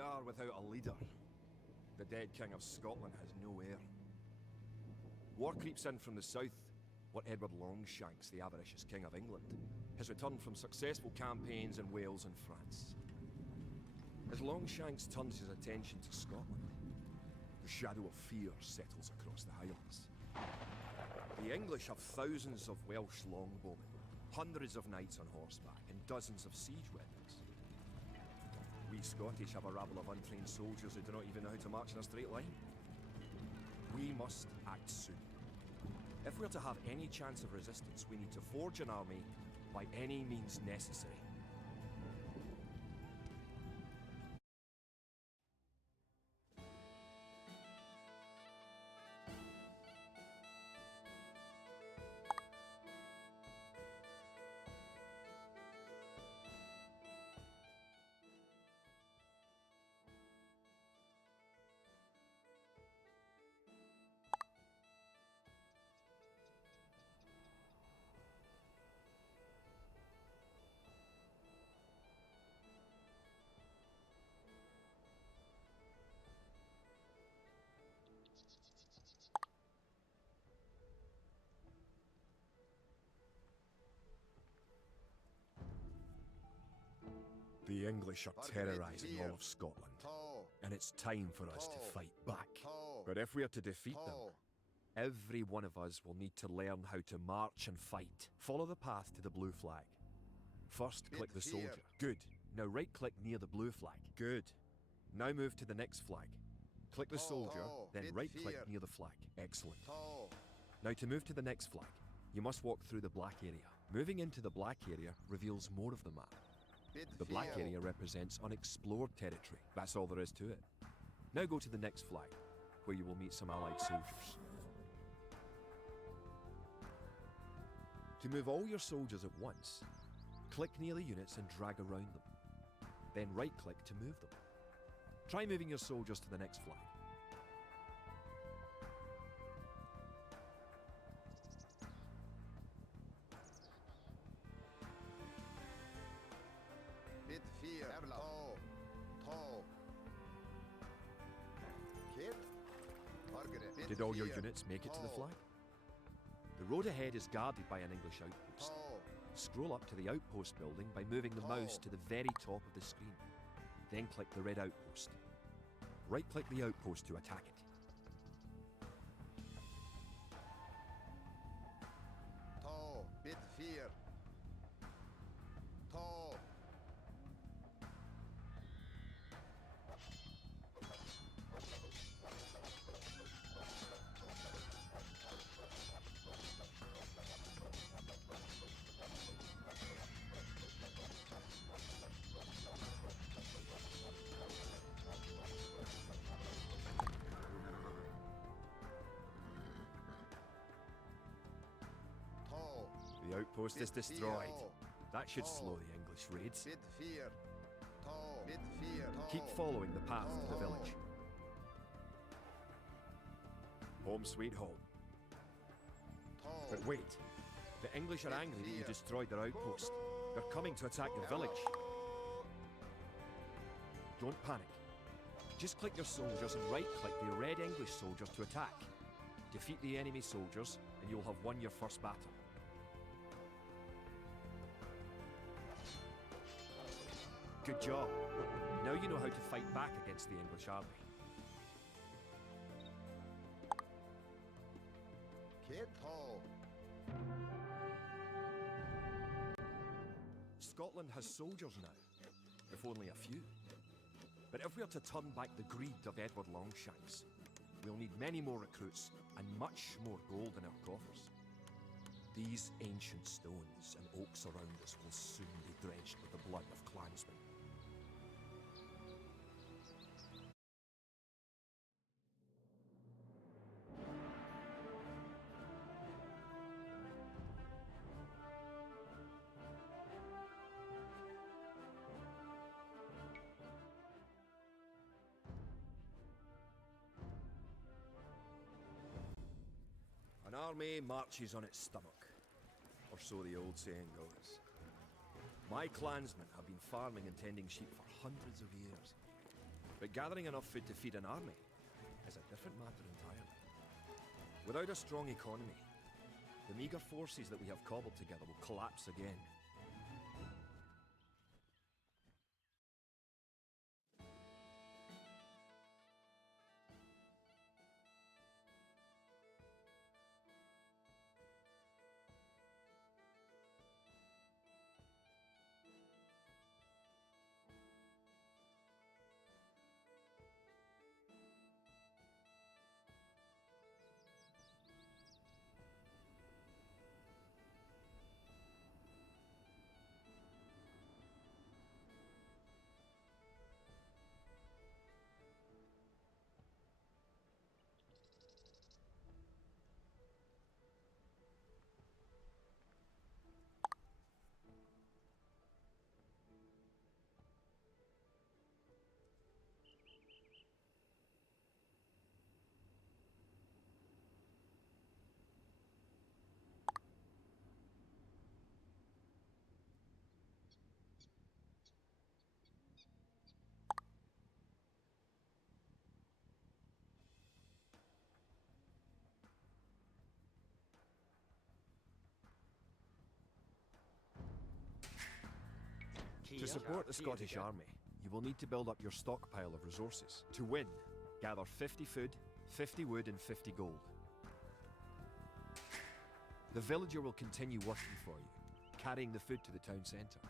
we are without a leader. The dead King of Scotland has no heir. War creeps in from the south, where Edward Longshanks, the avaricious King of England, has returned from successful campaigns in Wales and France. As Longshanks turns his attention to Scotland, the shadow of fear settles across the Highlands. The English have thousands of Welsh longbowmen, hundreds of knights on horseback, and dozens of siege weapons. We Scottish have a rabble of untrained soldiers who do not even know how to march in a straight line. We must act soon. If we're to have any chance of resistance, we need to forge an army by any means necessary. The English are terrorising all of Scotland, and it's time for us to fight back. But if we are to defeat them, every one of us will need to learn how to march and fight. Follow the path to the blue flag. First, click the soldier. Good. Now right-click near the blue flag. Good. Now move to the next flag. Click the soldier, then right-click near the flag. Excellent. Now to move to the next flag, you must walk through the black area. Moving into the black area reveals more of the map. The black area represents unexplored territory. That's all there is to it. Now go to the next flag, where you will meet some allied soldiers. To move all your soldiers at once, click near the units and drag around them. Then right-click to move them. Try moving your soldiers to the next flag. Did all your units make it to the flag? The road ahead is guarded by an English outpost. Scroll up to the outpost building by moving the mouse to the very top of the screen. Then click the red outpost. Right-click the outpost to attack it. The outpost is destroyed. That should slow the English raids. Keep following the path to the village. Home sweet home. But wait, the English are angry that you destroyed their outpost. They're coming to attack the village. Don't panic. Just click your soldiers and right-click the red English soldiers to attack. Defeat the enemy soldiers and you'll have won your first battle. Good job. Now you know how to fight back against the English army. Scotland has soldiers now, if only a few. But if we are to turn back the greed of Edward Longshanks, we'll need many more recruits and much more gold in our coffers. These ancient stones and oaks around us will soon be drenched with the blood of clansmen. An army marches on its stomach, or so the old saying goes. My clansmen have been farming and tending sheep for hundreds of years. But gathering enough food to feed an army is a different matter entirely. Without a strong economy, the meagre forces that we have cobbled together will collapse again. To support the Scottish army, you will need to build up your stockpile of resources. To win, gather 50 food, 50 wood and 50 gold. The villager will continue working for you, carrying the food to the town centre.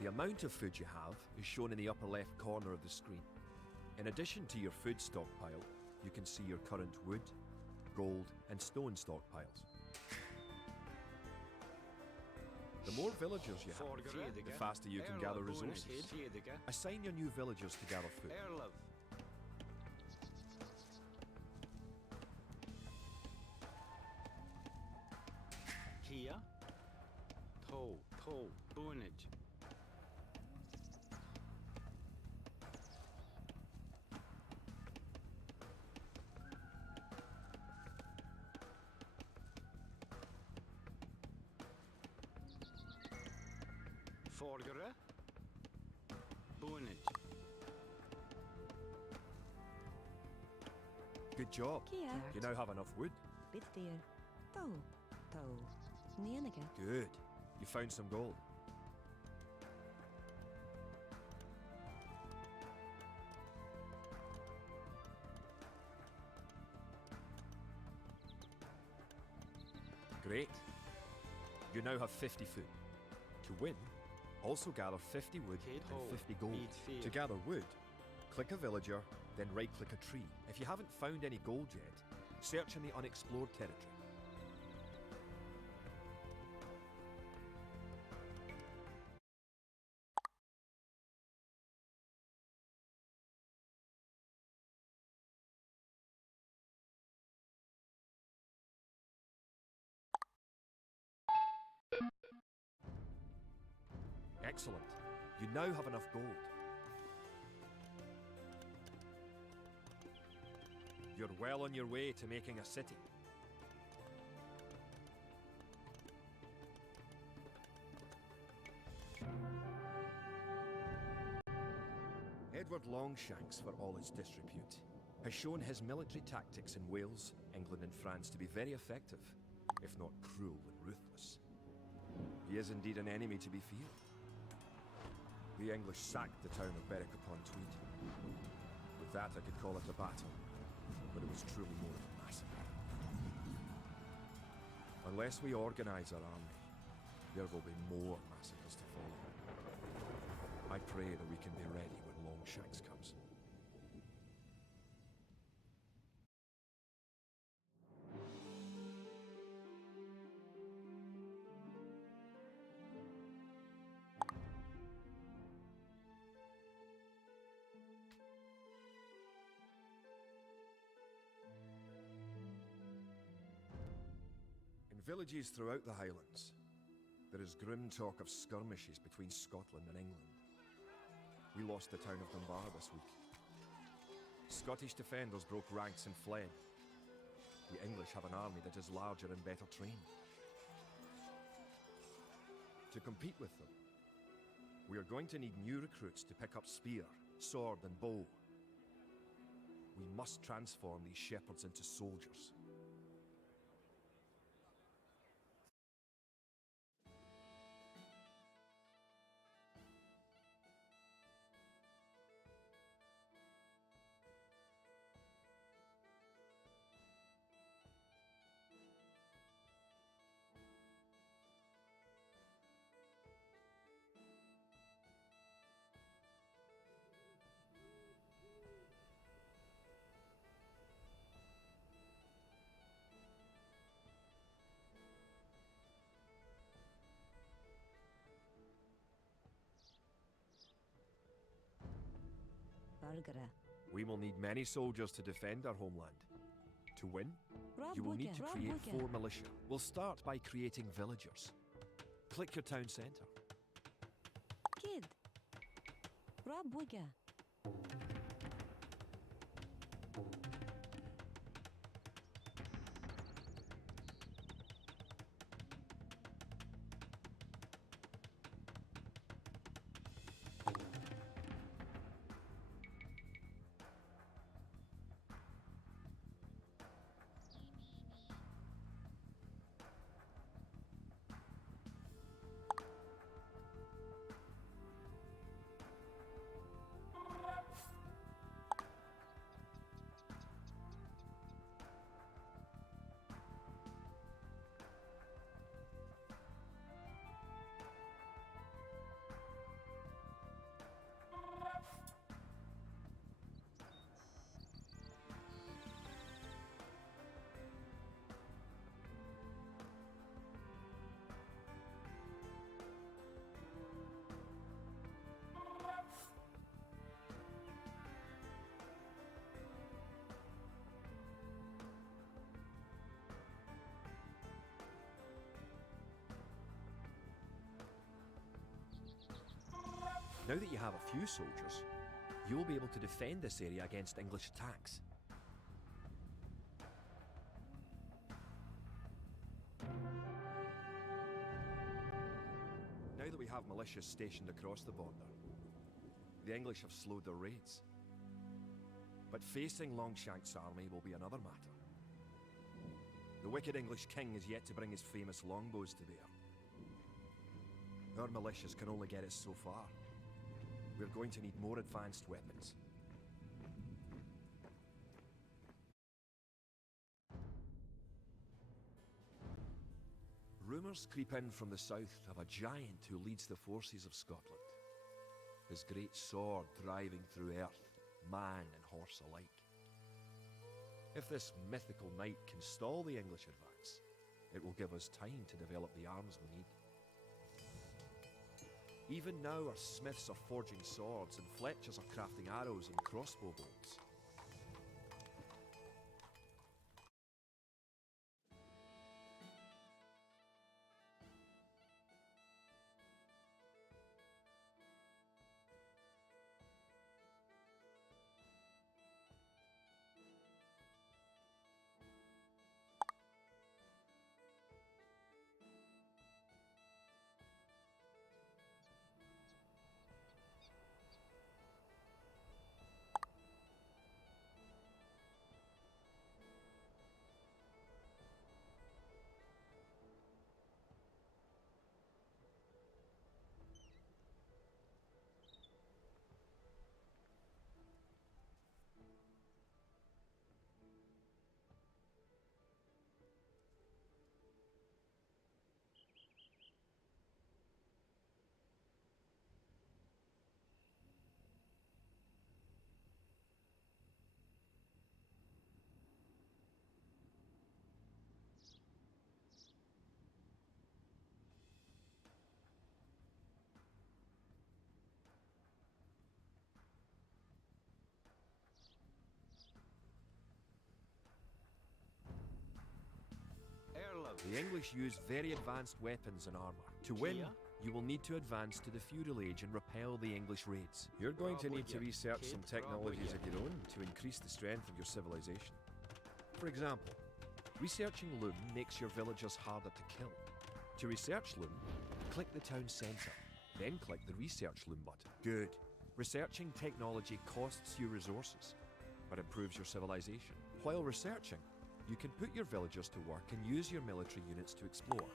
The amount of food you have is shown in the upper left corner of the screen. In addition to your food stockpile, you can see your current wood, gold and stone stockpiles. The more villagers you have, the faster you can gather resources. Assign your new villagers to gather food. Kia, to, bunage. Forgere, bunage. Good job. You now have enough wood. Bitsteer. To. Nienige. Good. You found some gold. Great. You now have 50 food. To win, also gather 50 wood and 50 gold. To gather wood, click a villager, then right-click a tree. If you haven't found any gold yet, search in the unexplored territory. Excellent. You now have enough gold. You're well on your way to making a city. Edward Longshanks, for all his disrepute, has shown his military tactics in Wales, England and France to be very effective, if not cruel and ruthless. He is indeed an enemy to be feared. The English sacked the town of Berwick-upon-Tweed. With that, I could call it a battle, but it was truly more of a massacre. Unless we organize our army, there will be more massacres to follow. I pray that we can be ready when Longshanks comes. In villages throughout the Highlands, there is grim talk of skirmishes between Scotland and England. We lost the town of Dunbar this week. Scottish defenders broke ranks and fled. The English have an army that is larger and better trained. To compete with them, we are going to need new recruits to pick up spear, sword, and bow. We must transform these shepherds into soldiers. Bargara. We will need many soldiers to defend our homeland. To win, you will need to create 4 militia. We'll start by creating villagers. Click your town centre. Kid. Rabuga. Now that you have a few soldiers, you'll be able to defend this area against English attacks. Now that we have militias stationed across the border, the English have slowed their raids. But facing Longshank's army will be another matter. The wicked English king is yet to bring his famous longbows to bear. Our militias can only get us so far. We're going to need more advanced weapons. Rumours creep in from the south of a giant who leads the forces of Scotland. His great sword driving through earth, man and horse alike. If this mythical knight can stall the English advance, it will give us time to develop the arms we need. Even now our smiths are forging swords and fletchers are crafting arrows and crossbow bolts. The English use very advanced weapons and armour. To win, you will need to advance to the feudal age and repel the English raids. You're going to need to research some technologies of your own to increase the strength of your civilization. For example, researching loom makes your villagers harder to kill. To research loom, click the town centre, then click the research loom button. Good. Researching technology costs you resources, but improves your civilization. While researching, you can put your villagers to work and use your military units to explore.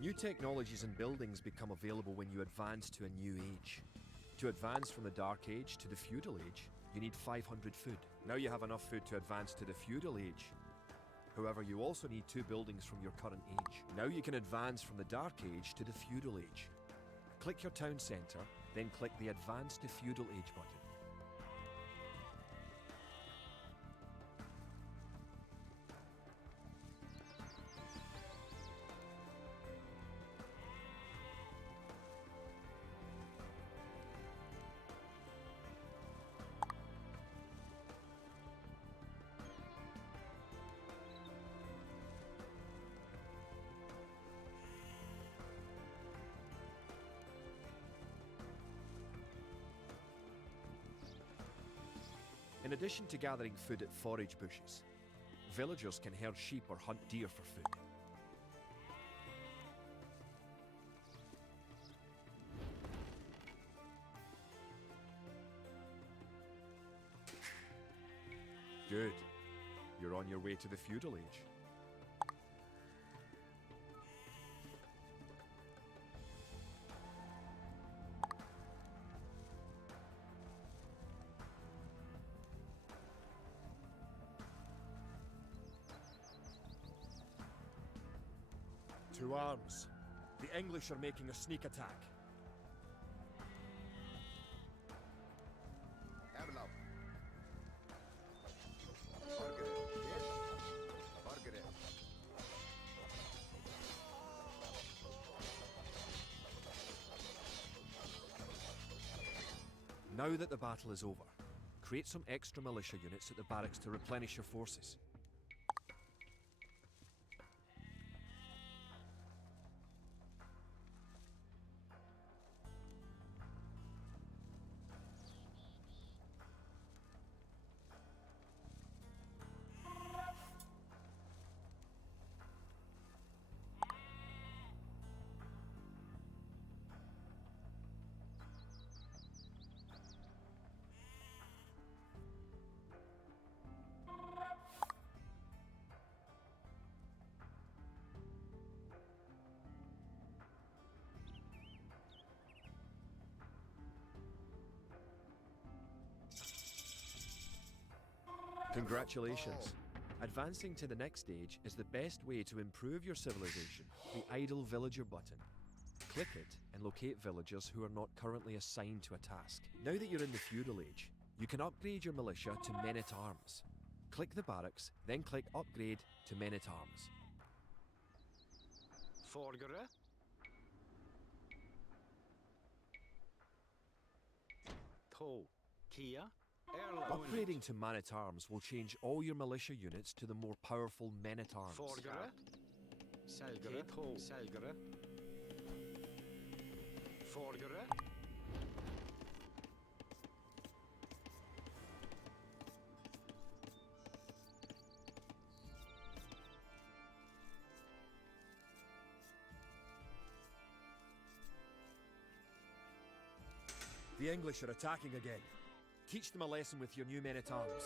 New technologies and buildings become available when you advance to a new age. To advance from the Dark Age to the Feudal Age, you need 500 food. Now you have enough food to advance to the Feudal Age. However, you also need 2 buildings from your current age. Now you can advance from the Dark Age to the Feudal Age. Click your town centre, then click the Advance to Feudal Age button. In addition to gathering food at forage bushes, villagers can herd sheep or hunt deer for food. Good. You're on your way to the feudal age. To arms. The English are making a sneak attack. Now that the battle is over, create some extra militia units at the barracks to replenish your forces. Congratulations! Advancing to the next stage is the best way to improve your civilization. The idle villager button. Click it and locate villagers who are not currently assigned to a task. Now that you're in the feudal age, you can upgrade your militia to men-at-arms. Click the barracks, then click Upgrade to men-at-arms. Forgere. To. Kia. Upgrading to man-at-arms will change all your militia units to the more powerful men-at-arms. Forgere. Selgere. To. Selgere. Forgere. The English are attacking again. Teach them a lesson with your new men-at-arms.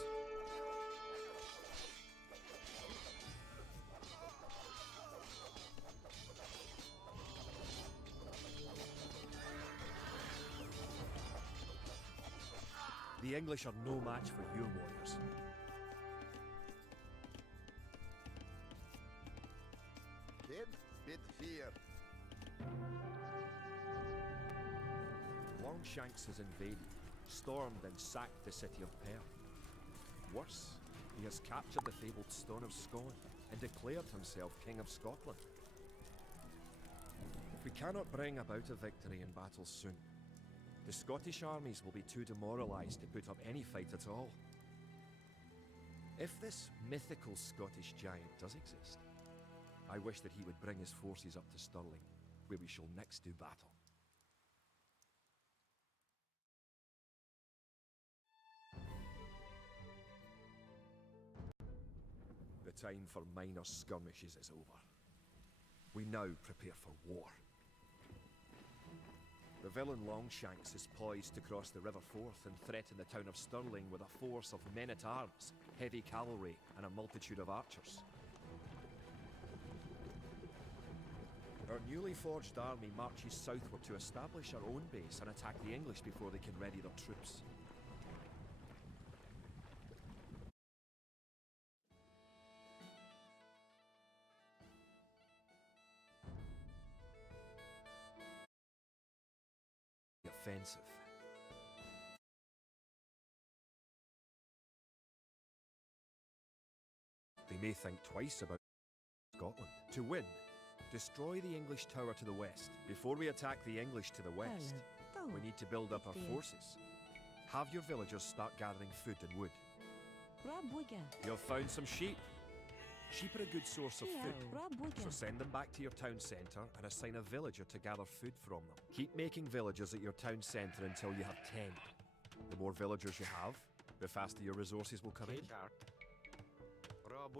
The English are no match for your warriors. Bid fear. Longshanks has invaded, stormed and sacked the city of Perth. Worse, he has captured the fabled Stone of Scone and declared himself King of Scotland. If we cannot bring about a victory in battle soon, the Scottish armies will be too demoralised to put up any fight at all. If this mythical Scottish giant does exist, I wish that he would bring his forces up to Stirling, where we shall next do battle. The time for minor skirmishes is over. We now prepare for war. The villain Longshanks is poised to cross the River Forth and threaten the town of Stirling with a force of men-at-arms, heavy cavalry, and a multitude of archers. Our newly forged army marches southward to establish our own base and attack the English before they can ready their troops. Offensive. They may think twice about Scotland. To win, destroy the English tower to the west. Before we attack the English to the west, we need to build up our forces. Have your villagers start gathering food and wood. You've found some sheep. Sheep are a good source of food, so send them back to your town centre and assign a villager to gather food from them. Keep making villagers at your town centre until you have 10. The more villagers you have, the faster your resources will come in.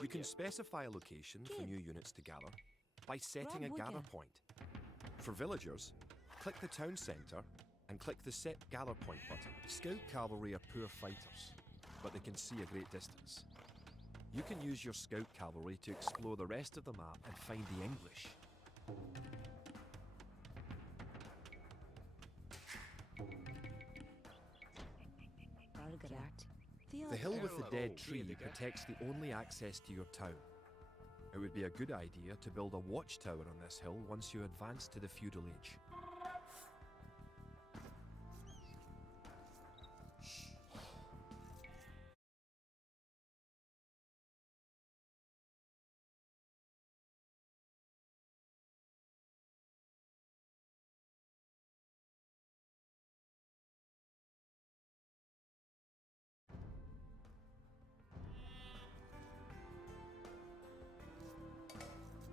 You can specify a location for new units to gather by setting a gather point. For villagers, click the town centre and click the Set Gather Point button. Scout cavalry are poor fighters, but they can see a great distance. You can use your scout cavalry to explore the rest of the map and find the English. The hill with the dead tree protects the only access to your town. It would be a good idea to build a watchtower on this hill once you advance to the feudal age.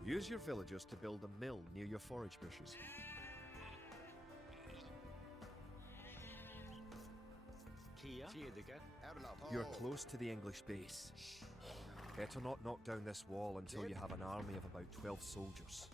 Use your villagers to build a mill near your forage bushes. You're close to the English base. Better not knock down this wall until you have an army of about 12 soldiers.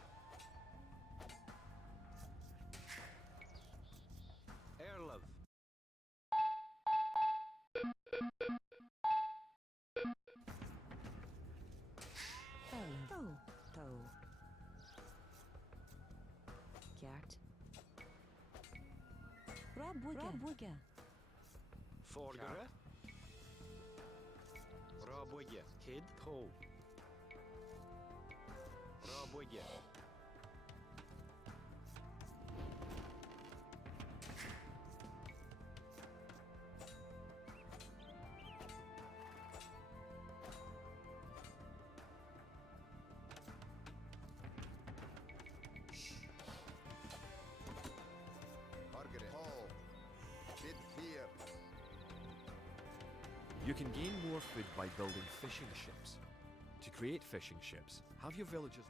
Forgere. Raboye. Kid. Ho. Raboye. You can gain more food by building fishing ships. To create fishing ships, have your villagers...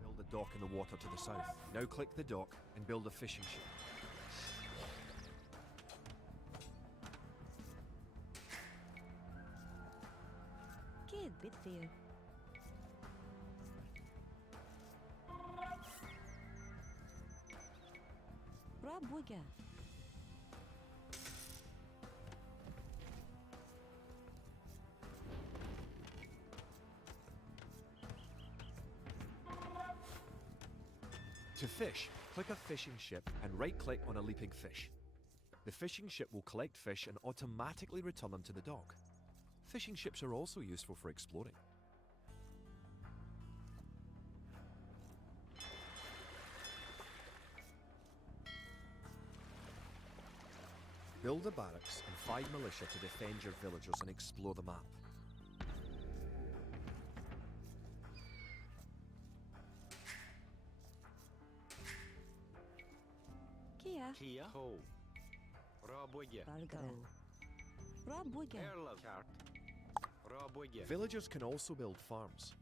Build a dock in the water to the south. Now click the dock and build a fishing ship. bit fear. Rabuga. To fish, click a fishing ship and right-click on a leaping fish. The fishing ship will collect fish and automatically return them to the dock. Fishing ships are also useful for exploring. Build a barracks and 5 militia to defend your villagers and explore the map. Kia. Kia. Ho. Rabuga. Bargara. Rabuga. Erla. Kart. Rabuga. Villagers can also build farms.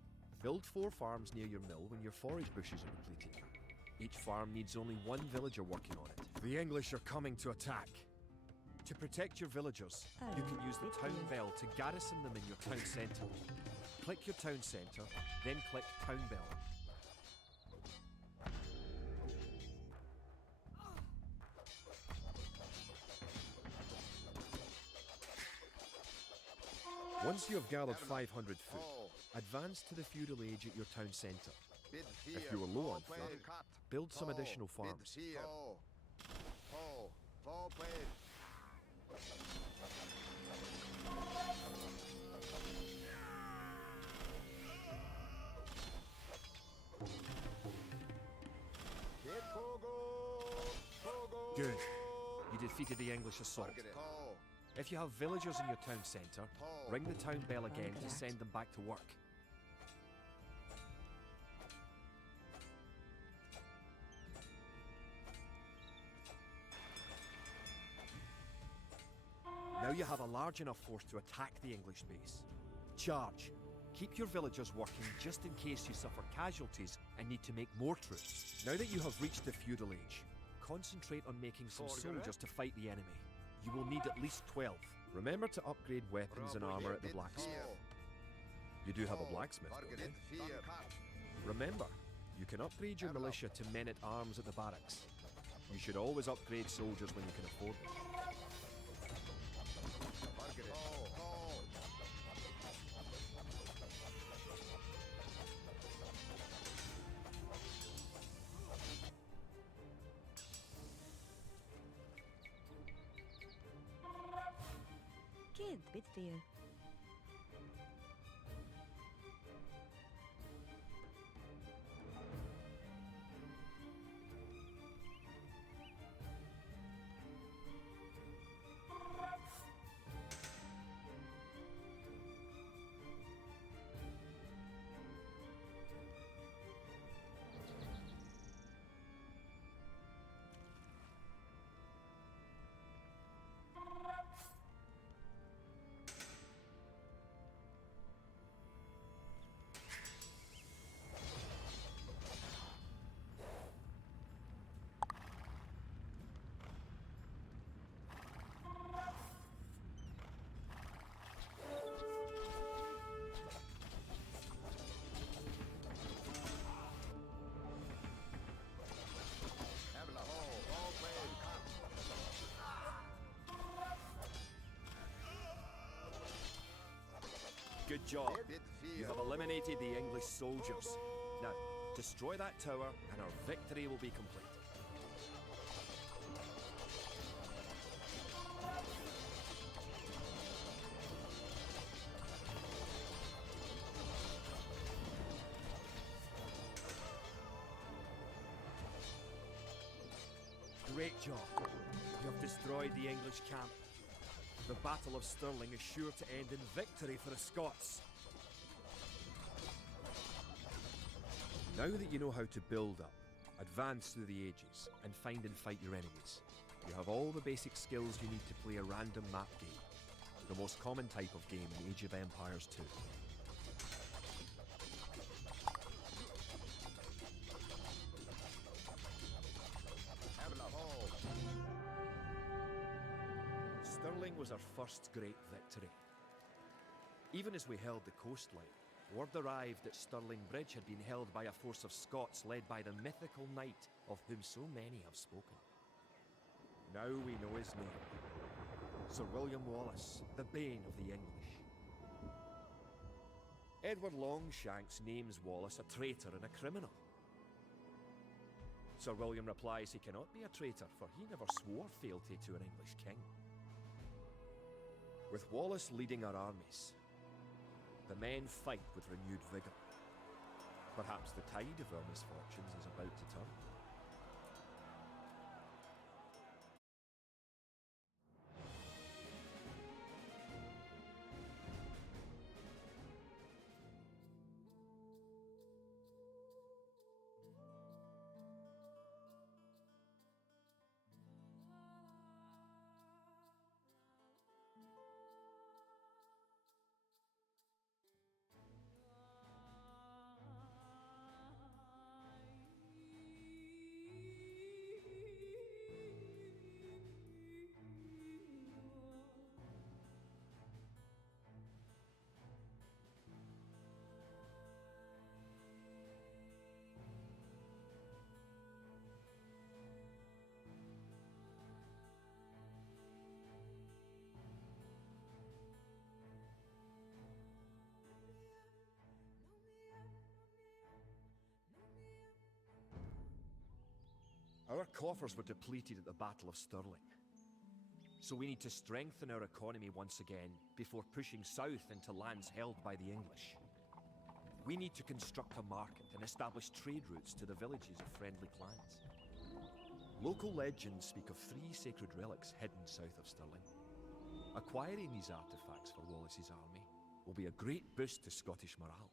Build 4 farms near your mill when your forage bushes are depleted. Each farm needs only 1 villager working on it. The English are coming to attack. To protect your villagers, you can use the town bell to garrison them in your town centre. Click your town centre, then click town bell. Once you have gathered 500 foot, advance to the feudal age at your town centre. If you are low on food, build some additional farms. Good. You defeated the English assault. If you have villagers in your town centre, ring the town bell again to send them back to work. Now you have a large enough force to attack the English base. Charge. Keep your villagers working just in case you suffer casualties and need to make more troops. Now that you have reached the feudal age, concentrate on making some soldiers to fight the enemy. You will need at least 12. Remember to upgrade weapons and armour at the blacksmith. You do have a blacksmith, don't you? Remember, you can upgrade your militia to men-at-arms at the barracks. You should always upgrade soldiers when you can afford them. Kid, bit fear. Good job. You have eliminated the English soldiers. Now, destroy that tower and our victory will be complete. Great job. You have destroyed the English camp. The Battle of Stirling is sure to end in victory for the Scots. Now that you know how to build up, advance through the ages, and find and fight your enemies, you have all the basic skills you need to play a random map game. The most common type of game in Age of Empires 2. Stirling was our first great victory. Even as we held the coastline, word arrived that Stirling Bridge had been held by a force of Scots led by the mythical knight of whom so many have spoken. Now we know his name. Sir William Wallace, the bane of the English. Edward Longshanks names Wallace a traitor and a criminal. Sir William replies he cannot be a traitor, for he never swore fealty to an English king. With Wallace leading our armies, the men fight with renewed vigour. Perhaps the tide of our misfortunes is about to turn. Our coffers were depleted at the Battle of Stirling, so we need to strengthen our economy once again before pushing south into lands held by the English. We need to construct a market and establish trade routes to the villages of friendly clans. Local legends speak of 3 sacred relics hidden south of Stirling. Acquiring these artifacts for Wallace's army will be a great boost to Scottish morale.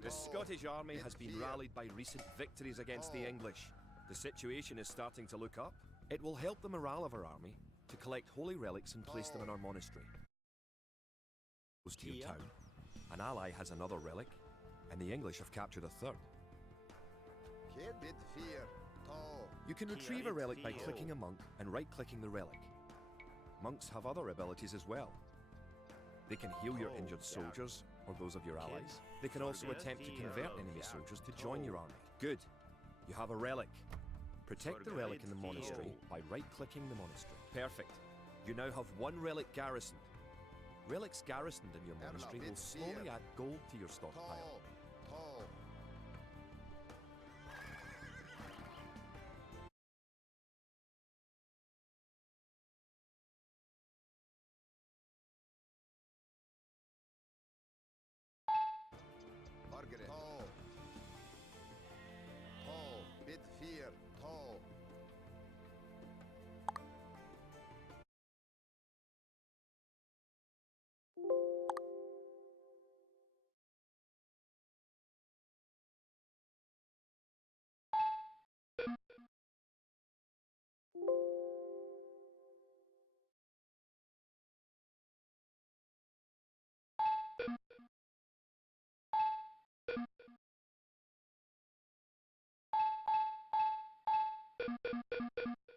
The Scottish army has been rallied by recent victories against the English. The situation is starting to look up. It will help the morale of our army to collect holy relics and place them in our monastery. Close to your town, an ally has another relic, and the English have captured a third. You can retrieve a relic by clicking a monk and right-clicking the relic. Monks have other abilities as well. They can heal your injured soldiers, or those of your allies. They can also attempt to convert enemy soldiers to join your army. Good. You have a relic. Protect the relic in the monastery by right-clicking the monastery. Perfect. You now have one relic garrisoned. Relics garrisoned in your monastery will slowly add gold to your stockpile.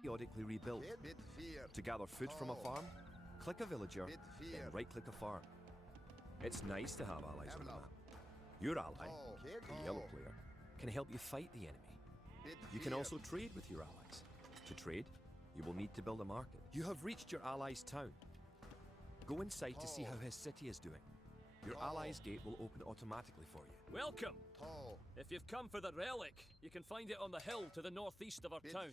Periodically rebuilt. To gather food from a farm, click a villager, then right-click a farm. It's nice to have allies on the map. Your ally, the yellow player, can help you fight the enemy. You can also trade with your allies. To trade, you will need to build a market. You have reached your ally's town. Go inside to see how his city is doing. Your ally's gate will open automatically for you. Welcome! If you've come for the relic, you can find it on the hill to the northeast of our town.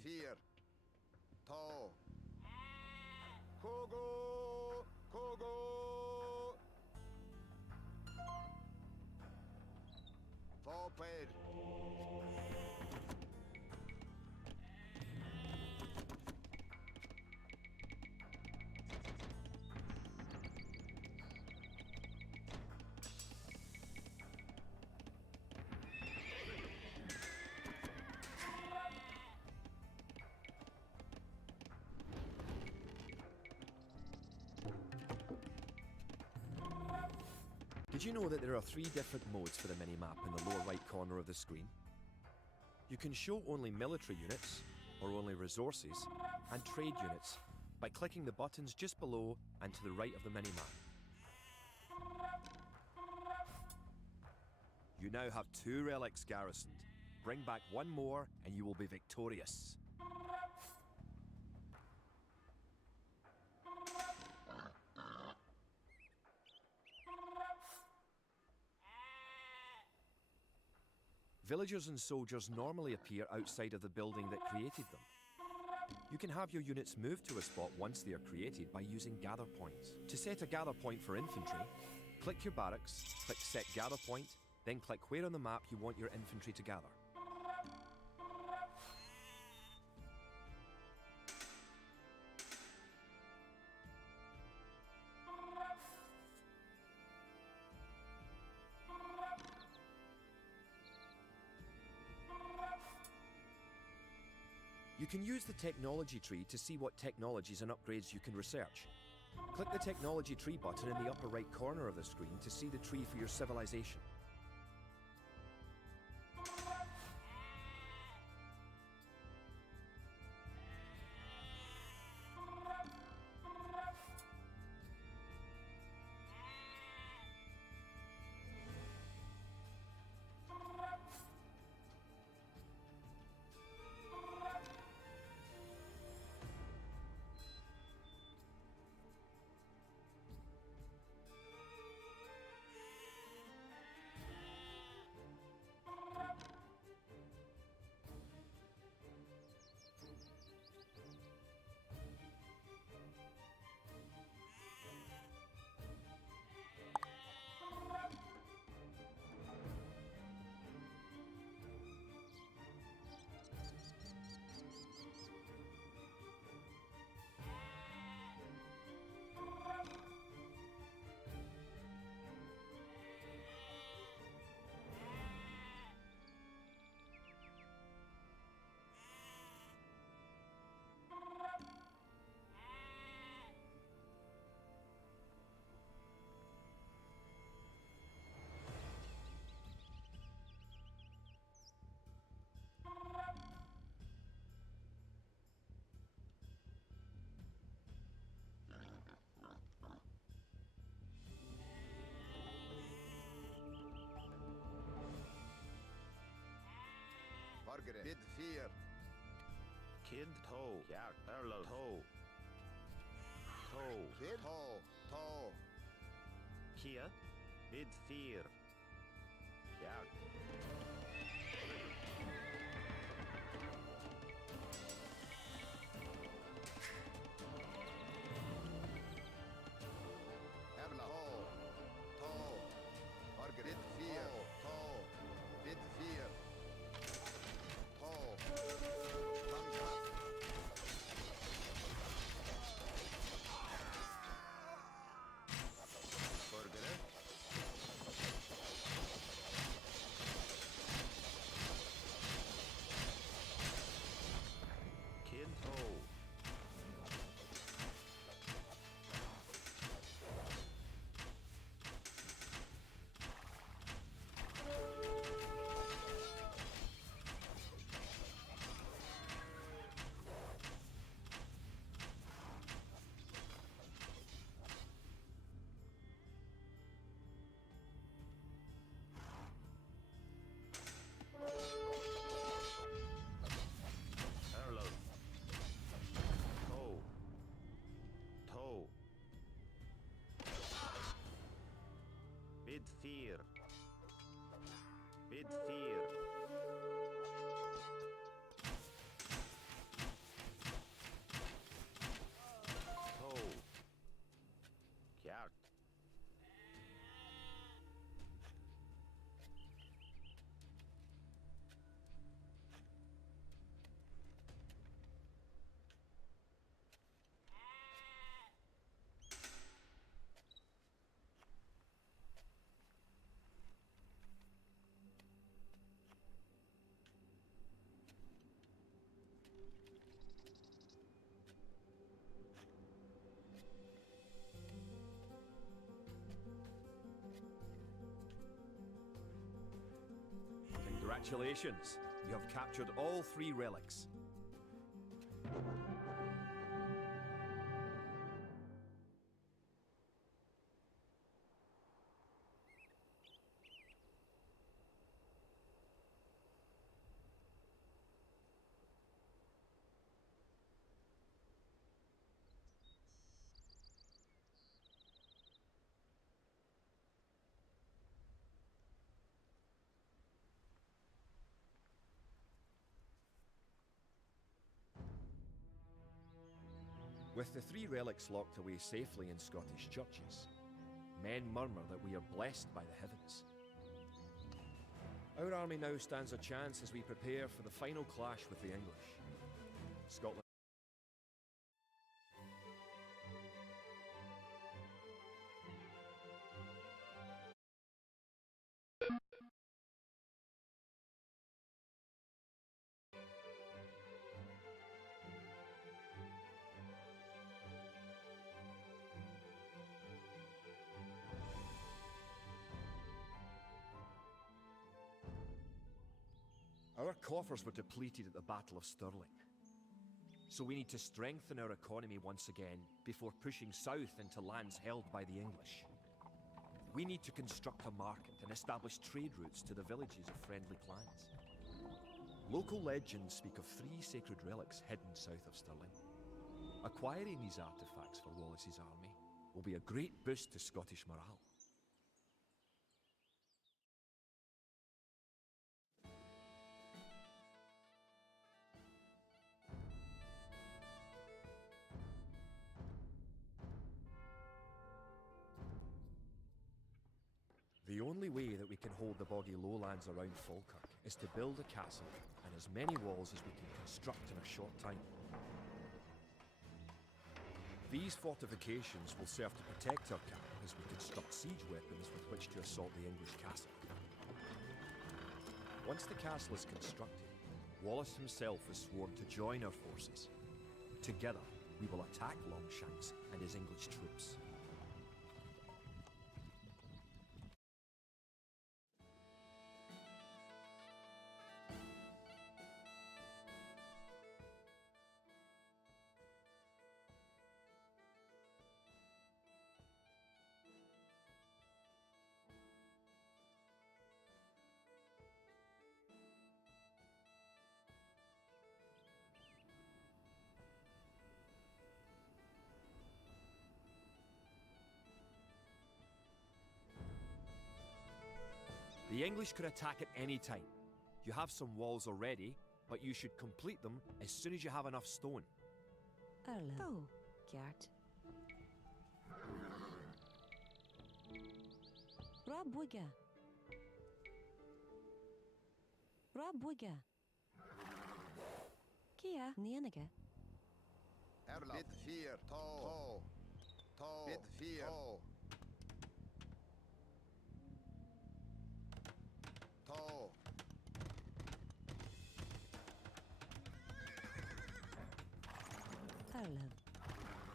Did you know that there are 3 different modes for the minimap in the lower right corner of the screen? You can show only military units, or only resources, and trade units by clicking the buttons just below and to the right of the minimap. You now have 2 relics garrisoned. Bring back 1 more and you will be victorious. Villagers and soldiers normally appear outside of the building that created them. You can have your units move to a spot once they are created by using gather points. To set a gather point for infantry, click your barracks, click Set Gather Point, then click where on the map you want your infantry to gather. You can use the technology tree to see what technologies and upgrades you can research. Click the technology tree button in the upper right corner of the screen to see the tree for your civilization. Bid fear. Kid toe. Toe. Toe. Kid. Toe. Toe. Kia. Bid fear. Kjart. Evla. Toe. Toe. Orger. Bid fear. Toe. Bid fear. Toe. Tanka. Borgere. Kid Toe. Erlov. Toe. Toe. Bid fear. Bid fear. Toe. Kjart. Congratulations. You have captured all 3 relics. With the 3 relics locked away safely in Scottish churches, men murmur that we are blessed by the heavens. Our army now stands a chance as we prepare for the final clash with the English. Scotland. Our coffers were depleted at the Battle of Stirling. So we need to strengthen our economy once again before pushing south into lands held by the English. We need to construct a market and establish trade routes to the villages of friendly clans. Local legends speak of 3 sacred relics hidden south of Stirling. Acquiring these artifacts for Wallace's army will be a great boost to Scottish morale. The only way that we can hold the boggy lowlands around Falkirk is to build a castle and as many walls as we can construct in a short time. These fortifications will serve to protect our camp as we construct siege weapons with which to assault the English castle. Once the castle is constructed, Wallace himself has sworn to join our forces. Together, we will attack Longshanks and his English troops. The English could attack at any time. You have some walls already, but you should complete them as soon as you have enough stone. Arla. Oh, Gert. Rabuga. Rabuga. Kia. Nienige. Erlaf. Bid 4. To. To. Bid 4. To. To. Arla.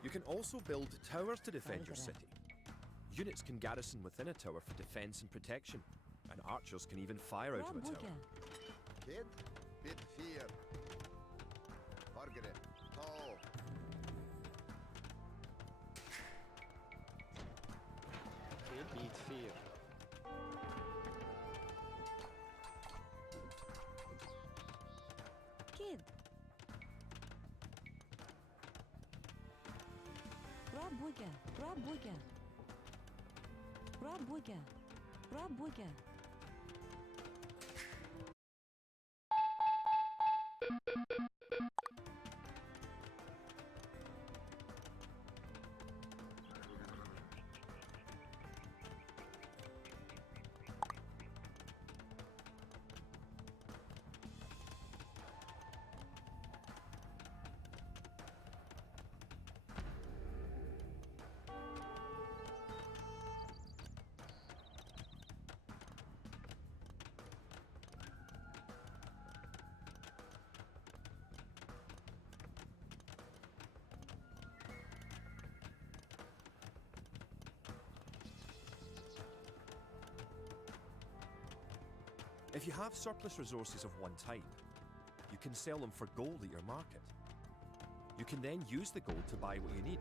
You can also build towers to defend your Alright. city. Units can garrison within a tower for defense and protection, and archers can even fire out of a Rabuga. tower. Kid. Bid 4. Margaret. To. Kid. Bid 4. Kid. Rabuga. Rabuga. Rabuga. Rabuga. If you have surplus resources of one type, you can sell them for gold at your market. You can then use the gold to buy what you need.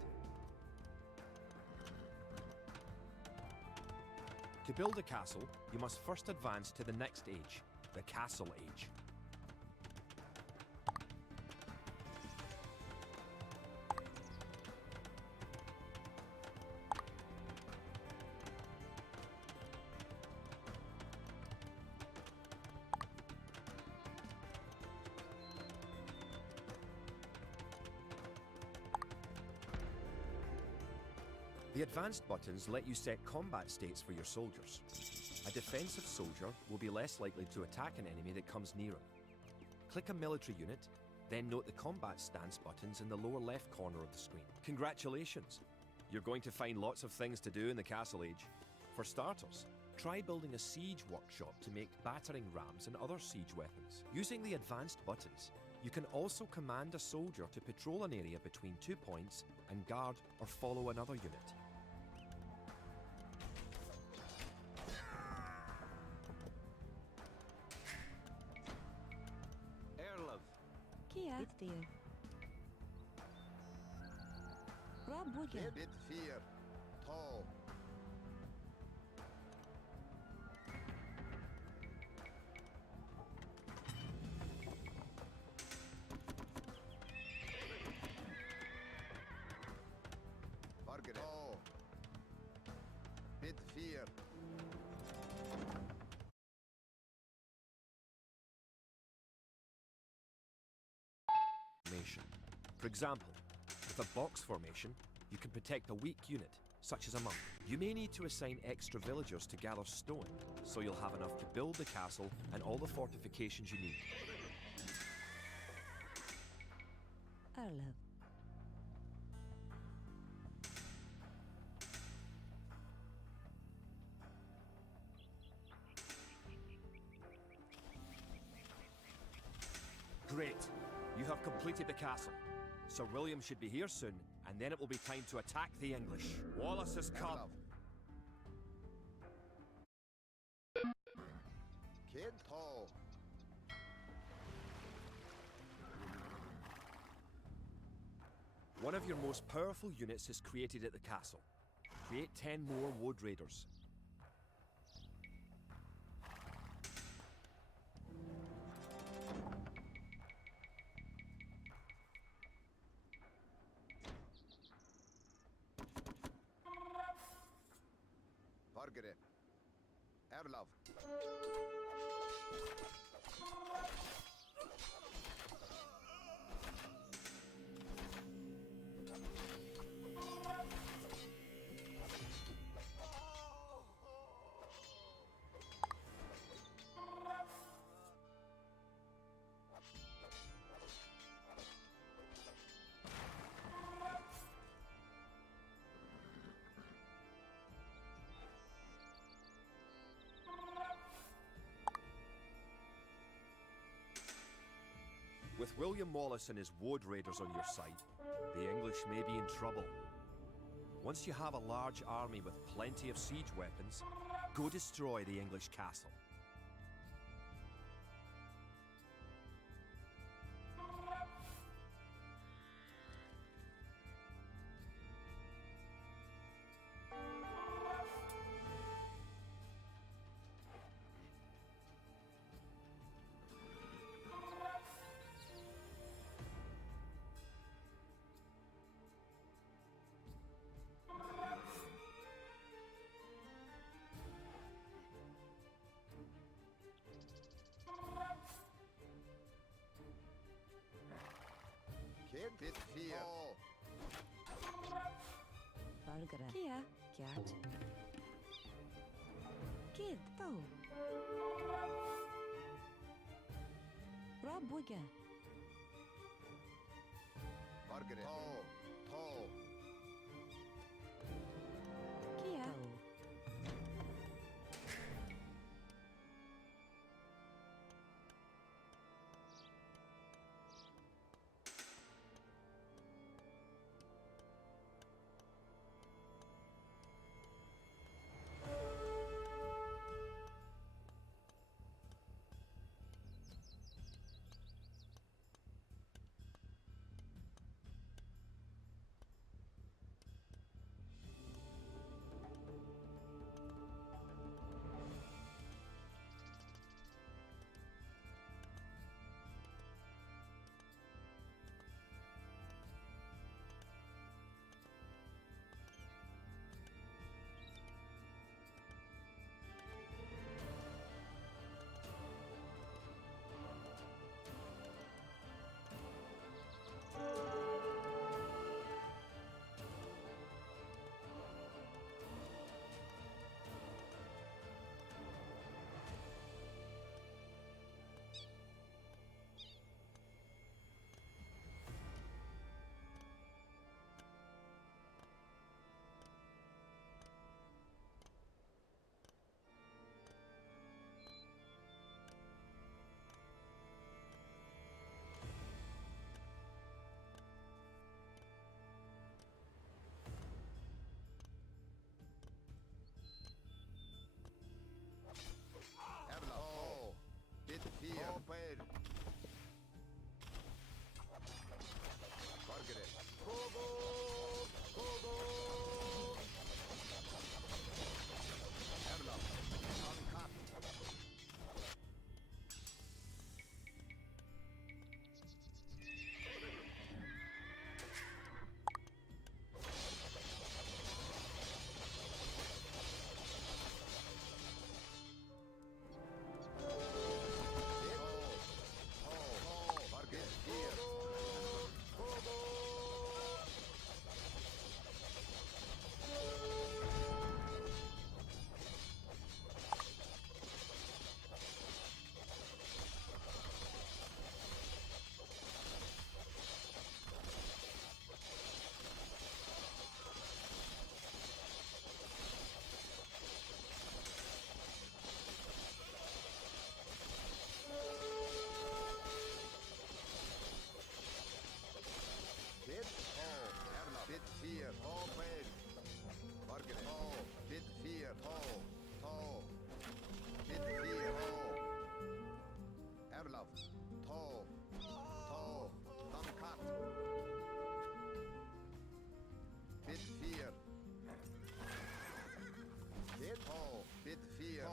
To build a castle, you must first advance to the next age, the Castle Age. The advanced buttons let you set combat states for your soldiers. A defensive soldier will be less likely to attack an enemy that comes near him. Click a military unit, then note the combat stance buttons in the lower left corner of the screen. Congratulations! You're going to find lots of things to do in the Castle Age. For starters, try building a siege workshop to make battering rams and other siege weapons. Using the advanced buttons, you can also command a soldier to patrol an area between 2 points and guard or follow another unit. Erlov. Kia. Bitfir. Rabuga. Bid 4. To. Margaret. To. Bid 4. Formation. For example, with a box formation, you can protect a weak unit, such as a monk. You may need to assign extra villagers to gather stone, so you'll have enough to build the castle and all the fortifications you need. Arla. Great! You have completed the castle. Sir William should be here soon, and then it will be time to attack the English. Wallace has come. Erlov. Kid. To. One of your most powerful units is created at the castle. Create 10 more Wood Raiders. Margaret. Erlov. With William Wallace and his woad raiders on your side, the English may be in trouble. Once you have a large army with plenty of siege weapons, go destroy the English castle. Kid bit fear. Oh. Bargara. Kia. Kiat. Kid. Tau. Rabuga. Margaret. Tall. Tall. Kia. Erlov. Oh. Bit fear. Oh, paid. Margaret. Kogo. Kogo. Erlov. Uncut. Bit. Oh. Erlov. Bit fear. Oh, paid. Margaret. Oh. Bit fear. Oh. Oh. Bit fear. Oh. Erlov. Oh. Oh. Uncut. Bit fear. Bit. Oh. Bit fear. Oh.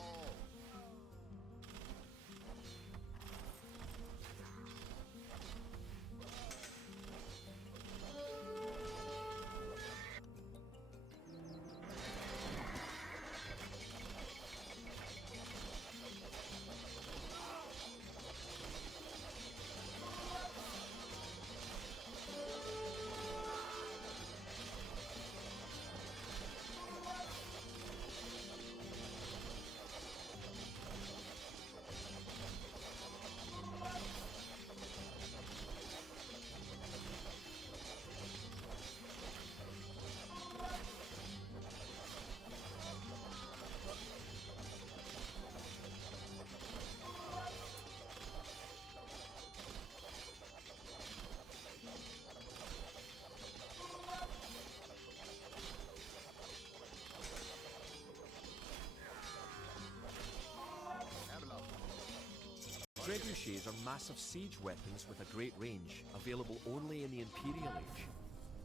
trebuchets are massive siege weapons with a great range, available only in the Imperial Age.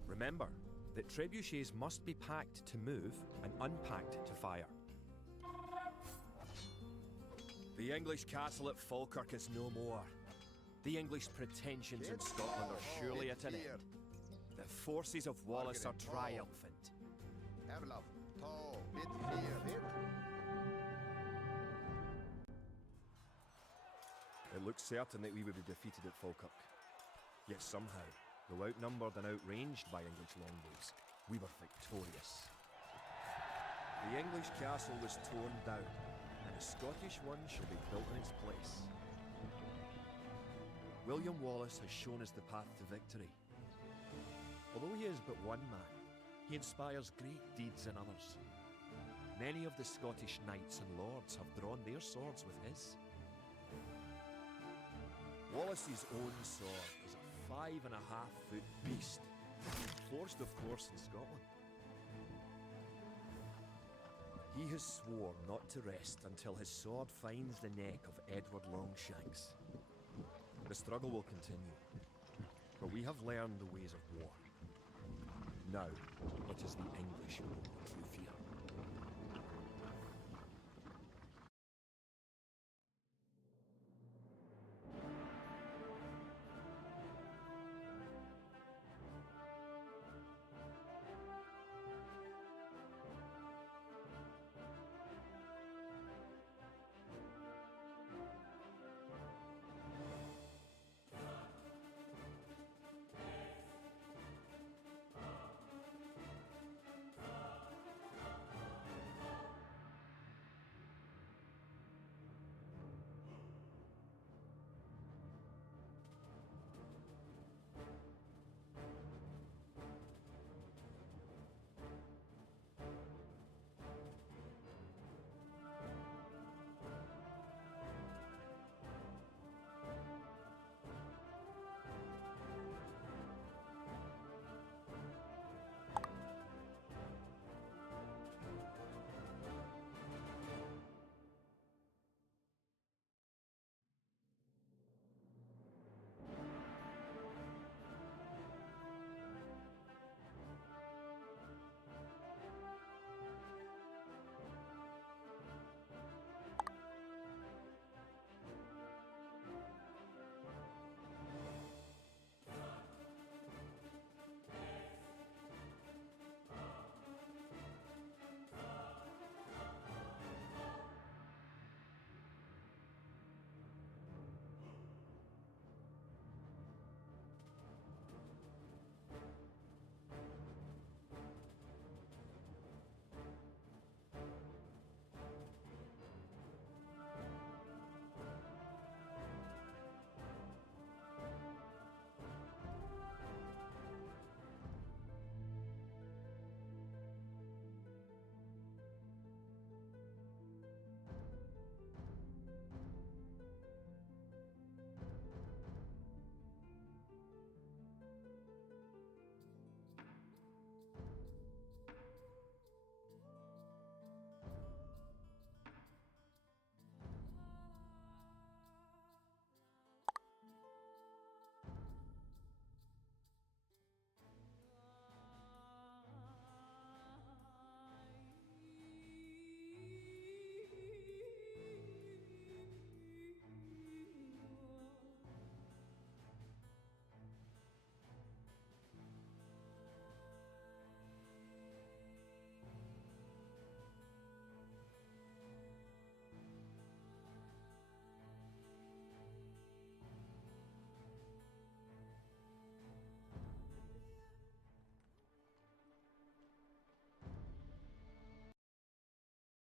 Remember that trebuchets must be packed to move and unpacked to fire. The English castle at Falkirk is no more. The English pretensions in Scotland are surely at an end. The forces of Wallace are triumphant. Erlaf, Tall, bit fear, bit. It looked certain that we would be defeated at Falkirk. Yet somehow, though outnumbered and outranged by English longbows, we were victorious. The English castle was torn down, and a Scottish one shall be built in its place. William Wallace has shown us the path to victory. Although he is but one man, he inspires great deeds in others. Many of the Scottish knights and lords have drawn their swords with his. Wallace's own sword is a 5.5-foot beast, forged of course in Scotland. He has sworn not to rest until his sword finds the neck of Edward Longshanks. The struggle will continue, but we have learned the ways of war. Now, it is the English who